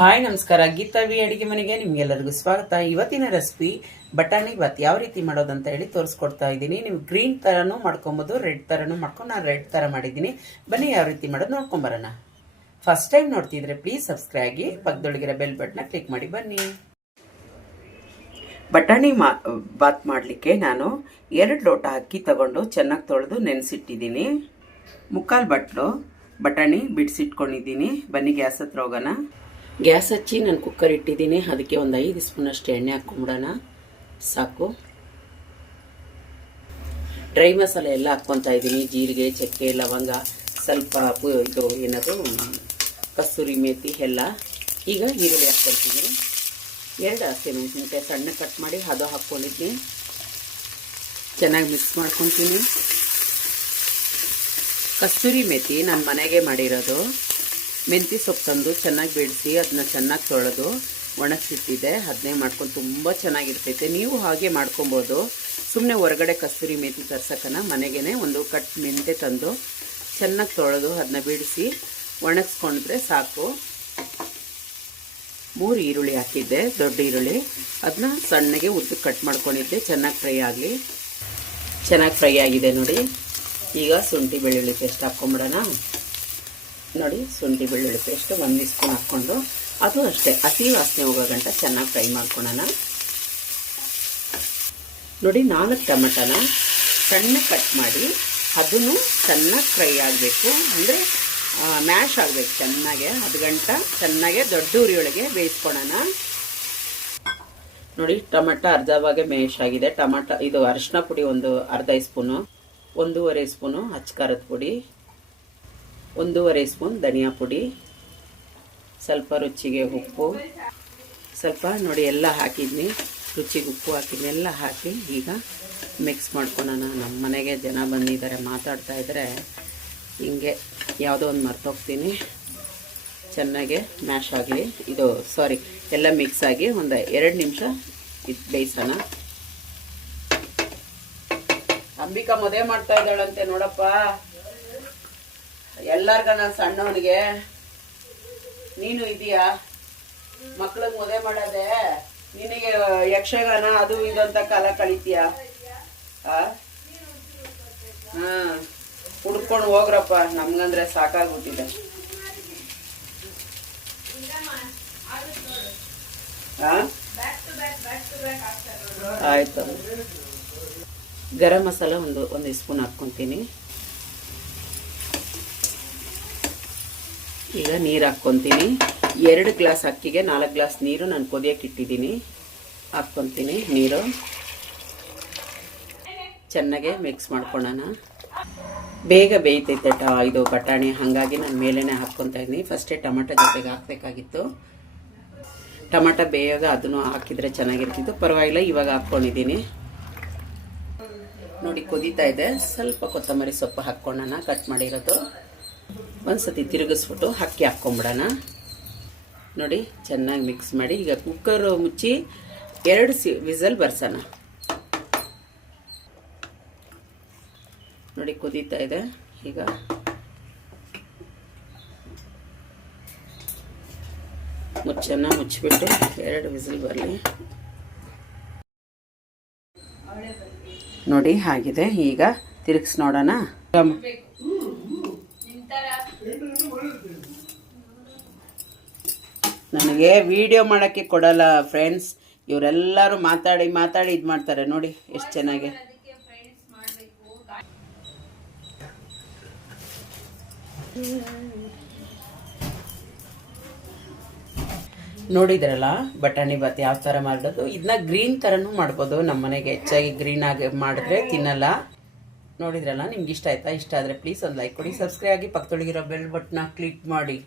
Hi ನಮಸ್ಕಾರ, Geetha V ಅಡಿಗೆ ಮನೆಗೆ ನಿಮ್ಗೆಲ್ಲರಿಗೂ ಸ್ವಾಗತ. ಇವತ್ತಿನ ರೆಸಿಪಿ ಬಟಾಣಿ ಬಾತ್ ಯಾವ ರೀತಿ ಮಾಡೋದಂತ ಹೇಳಿ ತೋರಿಸ್ಕೊಡ್ತಾ ಇದ್ದೀನಿ. ನೀವು ಗ್ರೀನ್ ತರನೂ ಮಾಡ್ಕೊಬೋದು, ರೆಡ್ ತರನೂ ಮಾಡ್ಕೊಂಡು ನಾನು ರೆಡ್ ತರ ಮಾಡಿದ್ದೀನಿ. ಬನ್ನಿ ಯಾವ ರೀತಿ ಮಾಡೋದು ನೋಡ್ಕೊಂಬರೋಣ. ಫಸ್ಟ್ ಟೈಮ್ ನೋಡ್ತಿದ್ರೆ ಪ್ಲೀಸ್ ಸಬ್ಸ್ಕ್ರೈಬ್ ಆಗಿ, ಪಕ್ಕದೊಳಗಿರೋ ಬೆಲ್ ಬಟನ್ ಕ್ಲಿಕ್ ಮಾಡಿ. ಬನ್ನಿ. ಬಟಾಣಿ ಬಾತ್ ಮಾಡಲಿಕ್ಕೆ ನಾನು 2 ಲೋಟ ಅಕ್ಕಿ ತಗೊಂಡು ಚೆನ್ನಾಗಿ ತೊಳೆದು ನೆನೆಸಿಟ್ಟಿದ್ದೀನಿ. 3/4 ಬಟ್ಲು ಬಟಾಣಿ ಬಿಡಿಸಿಟ್ಕೊಂಡಿದ್ದೀನಿ. ಬನ್ನಿ ಗ್ಯಾಸ್ ಹತ್ರ ಹೋಗೋಣ. ಗ್ಯಾಸ್ ಹಚ್ಚಿ ನಾನು ಕುಕ್ಕರ್ ಇಟ್ಟಿದ್ದೀನಿ. ಅದಕ್ಕೆ ಒಂದು 5 ಸ್ಪೂನಷ್ಟು ಎಣ್ಣೆ ಹಾಕ್ಕೊಂಬಿಡೋಣ, ಸಾಕು. ಡ್ರೈ ಮಸಾಲೆ ಎಲ್ಲ ಹಾಕ್ಕೊತಾ ಇದ್ದೀನಿ. ಜೀರಿಗೆ, ಚಕ್ಕೆ, ಲವಂಗ, ಸ್ವಲ್ಪ ಇದು ಏನದು ಕಸ್ತೂರಿ ಮೇಥಿ ಎಲ್ಲ. ಈಗ ಈರುಳ್ಳಿ ಹಾಕ್ಕೊಳ್ತೀನಿ. 2 ಹಸಿಮೆಣಸಿನಕಾಯಿ ಸಣ್ಣ ಕಟ್ ಮಾಡಿ ಅದು ಹಾಕ್ಕೊಂಡಿದ್ದೀನಿ. ಚೆನ್ನಾಗಿ ಮಿಕ್ಸ್ ಮಾಡ್ಕೊತೀನಿ. ಕಸ್ತೂರಿ ಮೇಥಿ ನಾನು ಮನೆಗೆ ಮಾಡಿರೋದು. ಮೆಂತ್ಯ ಸೊಪ್ಪು ತಂದು ಚೆನ್ನಾಗಿ ಬೇಡಿಸಿ ಅದನ್ನ ಚೆನ್ನಾಗಿ ತೊಳೆದು ಒಣಗಿಸಿಟ್ಟಿದ್ದೆ. ಅದನ್ನೇ ಮಾಡ್ಕೊಂಡು ತುಂಬ ಚೆನ್ನಾಗಿರ್ತೈತೆ. ನೀವು ಹಾಗೆ ಮಾಡ್ಕೊಬೋದು. ಸುಮ್ಮನೆ ಹೊರಗಡೆ ಕಸ್ತೂರಿ ಮೇಥಿ ತರ್ಸಕ್ಕನ ಮನೆಗೇ ಒಂದು ಕಟ್ ಮೆಂತ್ಯ ತಂದು ಚೆನ್ನಾಗಿ ತೊಳೆದು ಅದನ್ನ ಬಿಡಿಸಿ ಒಣಗಿಸ್ಕೊಂಡ್ರೆ ಸಾಕು. 3 ಈರುಳ್ಳಿ ಹಾಕಿದ್ದೆ, ದೊಡ್ಡ ಈರುಳ್ಳಿ. ಅದನ್ನ ಸಣ್ಣಗೆ ಉದ್ದಕ್ಕೆ ಕಟ್ ಮಾಡ್ಕೊಂಡಿದ್ದೆ. ಚೆನ್ನಾಗಿ ಫ್ರೈ ಆಗಲಿ. ಚೆನ್ನಾಗಿ ಫ್ರೈ ಆಗಿದೆ ನೋಡಿ. ಈಗ ಶುಂಠಿ ಬೆಳ್ಳುಳ್ಳಿ ಪೇಸ್ಟ್ ಹಾಕ್ಕೊಂಬಿಡೋಣ. ನೋಡಿ, ಶುಂಠಿ ಬೆಳ್ಳುಳ್ಳಿ ಪೇಸ್ಟ್ 1 ಸ್ಪೂನ್ ಹಾಕ್ಕೊಂಡು ಅದು ಅಷ್ಟೇ ಹಸಿ ವಾಸನೆ ಹೋಗೋ ಗಂಟ ಚೆನ್ನಾಗಿ ಫ್ರೈ ಮಾಡ್ಕೊಳ್ಳೋಣ. ನೋಡಿ, 4 ಟೊಮೆಟೊನ ಸಣ್ಣ ಕಟ್ ಮಾಡಿ ಅದನ್ನು ಚೆನ್ನಾಗಿ ಫ್ರೈ ಆಗಬೇಕು, ಅಂದರೆ ಮ್ಯಾಶ್ ಆಗಬೇಕು ಚೆನ್ನಾಗೆ. 10 ಗಂಟೆ ಚೆನ್ನಾಗೆ ದೊಡ್ಡ ಉರಿಯೊಳಗೆ ಬೇಯಿಸ್ಕೊಳ್ಳೋಣ. ನೋಡಿ, ಟೊಮೆಟೊ ಅರ್ಧವಾಗೆ ಮ್ಯಾಶ್ ಆಗಿದೆ. ಇದು ಅರಿಶಿನ ಪುಡಿ ಒಂದು ಅರ್ಧ ಸ್ಪೂನು, 1.5 ಸ್ಪೂನು ಅಚ್ಚ ಪುಡಿ, 1.5 ಸ್ಪೂನ್ ಧನಿಯಾ ಪುಡಿ, ಸ್ವಲ್ಪ ರುಚಿಗೆ ಉಪ್ಪು, ಸ್ವಲ್ಪ ನೋಡಿ ಎಲ್ಲ ಹಾಕಿದ್ನಿ. ರುಚಿಗೆ ಉಪ್ಪು ಹಾಕಿದ್ನಿ, ಎಲ್ಲ ಹಾಕಿ ಈಗ ಮಿಕ್ಸ್ ಮಾಡ್ಕೊಳೋಣ. ನಮ್ಮ ಮನೆಗೆ ಜನ ಬಂದಿದ್ದಾರೆ, ಮಾತಾಡ್ತಾ ಇದ್ದಾರೆ. ಹಿಂಗೆ ಯಾವುದೋ ಒಂದು ಮರ್ತೋಗ್ತೀನಿ. ಚೆನ್ನಾಗೆ ಮ್ಯಾಶ್ ಆಗಲಿ. ಎಲ್ಲ ಮಿಕ್ಸ್ ಆಗಿ ಒಂದು 2 ನಿಮಿಷ ಬೇಯಿಸೋಣ. ಅಂಬಿಕಾ ಮದುವೆ ಮಾಡ್ತಾ ಇದ್ದಾಳಂತೆ ನೋಡಪ್ಪ. ಎಲ್ಲಾರ್ಗ ನಾನು ಸಣ್ಣವನಿಗೆ, ನೀನು ಇದೆಯಾ? ಮಕ್ಳಿಗೆ ಮದುವೆ ಮಾಡೋದೆ, ನಿನಗೆ ಯಕ್ಷಗಾನ ಅದು ಇದು ಅಂತ ಕಾಲ ಕಳಿತೀಯ? ಹುಡ್ಕೊಂಡು ಹೋಗ್ರಪ್ಪ, ನಮ್ಗಂದ್ರೆ ಸಾಕಾಗ್ಬಿಟ್ಟಿದೆ. ಆಯ್ತು. ಗರಂ ಮಸಾಲ ಒಂದು ಸ್ಪೂನ್ ಹಾಕ್ಕೊಂತೀನಿ. ಈಗ ನೀರು ಹಾಕ್ಕೊತೀನಿ. 2 ಗ್ಲಾಸ್ ಅಕ್ಕಿಗೆ 4 ಗ್ಲಾಸ್ ನೀರು ನಾನು ಕುದಿಯಕ್ಕೆ ಇಟ್ಟಿದ್ದೀನಿ. ಹಾಕ್ಕೊತೀನಿ ನೀರು. ಚೆನ್ನಾಗೆ ಮಿಕ್ಸ್ ಮಾಡ್ಕೊಳ್ಳೋಣ. ಬೇಗ ಬೇಯ್ತೈತೆ ಇದು ಬಟಾಣಿ, ಹಾಗಾಗಿ ನಾನು ಮೇಲೇ ಹಾಕ್ಕೊತಾ ಇದ್ದೀನಿ. ಫಸ್ಟೇ ಟೊಮೆಟೊ ಜೊತೆಗೆ ಹಾಕಬೇಕಾಗಿತ್ತು. ಟೊಮೆಟೊ ಬೇಗ ಅದನ್ನು ಹಾಕಿದರೆ ಚೆನ್ನಾಗಿರ್ತಿತ್ತು. ಪರವಾಗಿಲ್ಲ, ಇವಾಗ ಹಾಕ್ಕೊಂಡಿದ್ದೀನಿ. ನೋಡಿ, ಕುದೀತಾ ಇದೆ. ಸ್ವಲ್ಪ ಕೊತ್ತಂಬರಿ ಸೊಪ್ಪು ಹಾಕ್ಕೊಳ್ಳೋಣ, ಕಟ್ ಮಾಡಿರೋದು. ಒಂದ್ಸತಿ ತಿರುಗಿಸ್ಬಿಟ್ಟು ಅಕ್ಕಿ ಹಾಕ್ಕೊಂಬಿಡೋಣ. ನೋಡಿ, ಚೆನ್ನಾಗಿ ಮಿಕ್ಸ್ ಮಾಡಿ ಈಗ ಕುಕ್ಕರ್ ಮುಚ್ಚಿ 2 ವಿಸಲ್ ಬರ್ಸೋಣ. ನೋಡಿ, ಕುದೀತಾ ಇದೆ. ಈಗ ಮುಚ್ಚಿಬಿಟ್ಟು 2 ವಿಸಲ್ ಬರಲಿ. ನೋಡಿ, ಆಗಿದೆ. ಈಗ ತಿರುಗಿಸಿ ನೋಡೋಣ. ನನಗೆ ವಿಡಿಯೋ ಮಾಡೋಕ್ಕೆ ಕೊಡಲ್ಲ ಫ್ರೆಂಡ್ಸ್. ಇವರೆಲ್ಲರೂ ಮಾತಾಡಿ ಇದು ಮಾಡ್ತಾರೆ. ನೋಡಿ ಎಷ್ಟು ಚೆನ್ನಾಗಿ. ನೋಡಿದ್ರಲ್ಲ ಬಟಾಣಿ ಬಾತ್ ಯಾವ ಥರ ಮಾಡೋದು. ಇದನ್ನ ಗ್ರೀನ್ ಥರನೂ ಮಾಡ್ಬೋದು. ನಮ್ಮ ಮನೆಗೆ ಹೆಚ್ಚಾಗಿ ಗ್ರೀನ್ ಆಗಿ ಮಾಡಿದ್ರೆ ತಿನ್ನಲ್ಲ. ನೋಡಿದ್ರಲ್ಲ, ನಿಮ್ಗೆ ಇಷ್ಟ ಆಯ್ತಾ? ಇಷ್ಟ ಆದರೆ ಪ್ಲೀಸ್ ಒಂದು ಲೈಕ್ ಕೊಡಿ, ಸಬ್ಸ್ಕ್ರೈಬ್ ಆಗಿ, ಪಕ್ಕದೊಳಗಿರೋ ಬೆಲ್ ಬಟನ್ನ ಕ್ಲಿಕ್ ಮಾಡಿ.